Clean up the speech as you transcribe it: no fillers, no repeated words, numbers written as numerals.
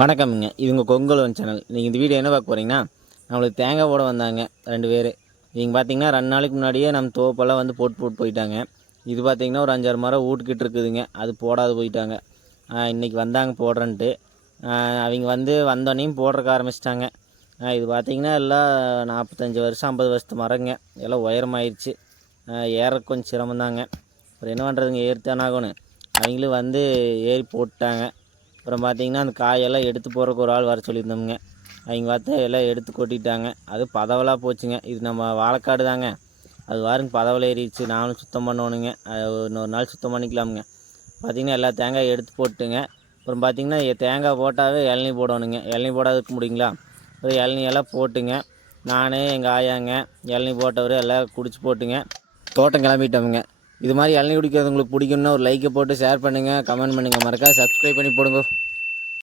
வணக்கம்ங்க. இவங்க கொங்கலவன் சேனல். நீங்கள் இந்த வீடியோ என்ன பார்க்க போகிறீங்கன்னா, நம்மளுக்கு தேங்காய் போட வந்தாங்க 2 பேர். இவங்க பார்த்தீங்கன்னா 2 நாளைக்கு முன்னாடியே நம்ம தோப்பெல்லாம் வந்து போட்டு போயிட்டாங்க. இது பார்த்தீங்கன்னா ஒரு 5, 6 மரம் வீட்டுக்கிட்ட இருக்குதுங்க. அது போடாது போயிட்டாங்க. இன்றைக்கி வந்தாங்க போடுறேன்ட்டு. அவங்க வந்து வந்தோடனையும் போடுறக்கு ஆரம்பிச்சிட்டாங்க. இது பார்த்தீங்கன்னா எல்லாம் 45 வருஷம் 50 வருஷத்து மரங்க. எல்லாம் உயரமாயிருச்சு. ஏறக்கு கொஞ்சம் சிரமந்தாங்க. அப்புறம் என்ன பண்ணுறதுங்க, ஏறித்தானே ஆகணும். அவங்களும் வந்து ஏறி போட்டாங்க. அப்புறம் பார்த்திங்கன்னா அந்த காயெல்லாம் எடுத்து போகிறக்கு ஒரு ஆள் வர சொல்லியிருந்தோமுங்க. அவங்க பார்த்து எல்லாம் எடுத்து கொட்டிட்டாங்க. அது பதவலாக போச்சுங்க. இது நம்ம வாழைக்காடு தாங்க. அது வாருங்க பதவலை ஏறிடுச்சு. நானும் சுத்தம் பண்ணணுங்க. இன்னொரு நாள் சுத்தம் பண்ணிக்கலாமுங்க. பார்த்திங்கன்னா எல்லா தேங்காய் எடுத்து போட்டுங்க. அப்புறம் பார்த்திங்கன்னா தேங்காய் போட்டாவே இளநீ போடணுங்க. இளநீ போடாதுக்கு முடியுங்களா? அப்புறம் இளநியெல்லாம் போட்டுங்க. நான் எங்கள் ஆயாங்க இளநீ போட்டவர் எல்லாம் குடிச்சு போட்டுங்க தோட்டம் கிளம்பிட்டோமுங்க. இது மாதிரி இளநீ குடிக்கிறது உங்களுக்கு பிடிக்கும்னா ஒரு லைக்கை போட்டு ஷேர் பண்ணுங்கள், கமெண்ட் பண்ணுங்கள், மறக்காம சப்ஸ்கிரைப் பண்ணி போடுங்க.